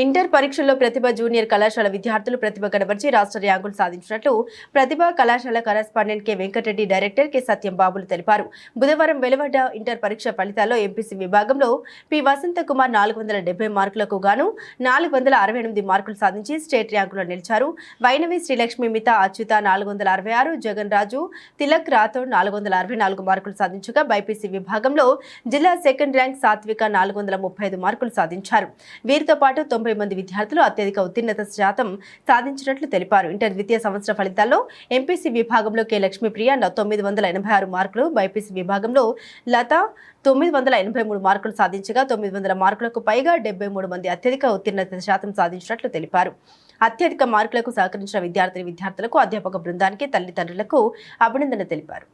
Inter పరీక్షల్లో ప్రతిభ junior కళాశాల విద్యార్థులు ప్రతిభ కనబర్చి రాష్ట్ర ర్యాంకులు సాధించినట్లు ప్రతిభ కళాశాల correspondent K Venkatareddy director K Satyam బాబులు తెలిపారు. బుధవారం వెలువడ్డ ఇంటర్ పరీక్ష ఫలితాల్లో ఎంపీసీ విభాగంలో పి వసంత కుమార్ 470 మార్కులకు గాను 468 మార్కులు సాధించి స్టేట్ ర్యాంకులో నిలిచారు. వైనవి శ్రీలక్ష్మి మిత అచ్యుత 466, జగన్ రాజు తిలక్ రాథోడ్ 464 మార్కులు సాధించగా బైపీసీ విభాగంలో జిల్లా సెకండ్ ర్యాంక్ సాత్విక 435 మార్కులు సాధించారు. వీరితో పాటు 90 మంది విద్యార్థులు అత్యధిక ఉత్తీర్ణత శాతం సాధించినట్లు తెలిపారు. ఇంటర్ ద్వితీయ సంవత్సర ఫలితాల్లో ఎంపీసీ విభాగంలో కె లక్ష్మీప్రియ 986 మార్కులు, బైపీసీ విభాగంలో లత 983 మార్కులు సాధించగా 900 మార్కులకు పైగా 73 మంది అత్యధిక ఉత్తీర్ణత శాతం సాధించినట్లు తెలిపారు. అత్యధిక మార్కులకు సహకరించిన విద్యార్థులకు అధ్యాపక బృందానికి తల్లిదండ్రులకు అభినందన తెలిపారు.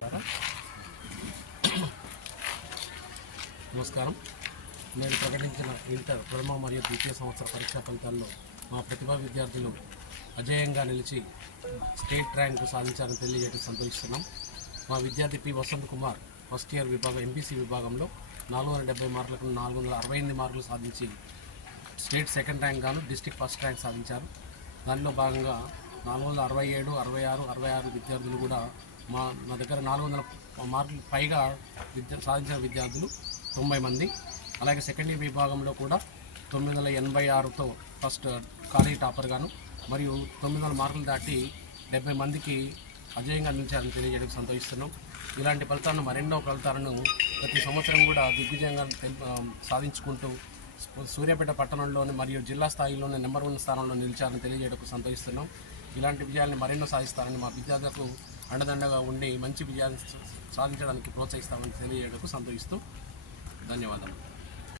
నమస్కారం. నేను ప్రకటించిన ఇంటర్ ప్రథమ మరియు ద్వితీయ సంవత్సర పరీక్షా ఫలితాల్లో మా ప్రతిభా విద్యార్థులు అజేయంగా నిలిచి స్టేట్ ర్యాంకు సాధించాలని తెలియజేయడం సంతోషిస్తున్నాం. మా విద్యార్థి P Vasanth Kumar first year విభాగం ఎంపీసీ విభాగంలో 470 మార్కులకు 468 మార్కులు సాధించి స్టేట్ సెకండ్ ర్యాంక్ గాను డిస్ట్రిక్ట్ ఫస్ట్ ర్యాంక్ సాధించారు. దానిలో భాగంగా 467, 66, 66 విద్యార్థులు కూడా నా దగ్గర 400 మార్కులు పైగా సాధించిన విద్యార్థులు 90 మంది. అలాగే సెకండ్ ఇయర్ విభాగంలో కూడా 986తో ఫస్ట్ కాలేజీ టాపర్ గాను మరియు 900 మార్కులు దాటి 70 మందికి అజేయంగా నిలిచారని తెలియజేయడం సంతోషిస్తున్నాం. ఇలాంటి ఫలితాలను మరెన్నో ఫలితాలను ప్రతి సంవత్సరం కూడా దిగ్విజయంగా సాధించుకుంటూ సూర్యాపేట పట్టణంలోని మరియు జిల్లా స్థాయిలోనే నెంబర్ 1 స్థానంలో నిలిచారని తెలియజేయడం సంతోషిస్తున్నాం. ఇలాంటి విజయాలను మరెన్నో సాధిస్తారని మా విద్యార్థులకు అండదండగా ఉండి మంచి విజయాన్ని సాధించడానికి ప్రోత్సహిస్తామని తెలియజేయడం సంతోషిస్తూ ధన్యవాదాలు.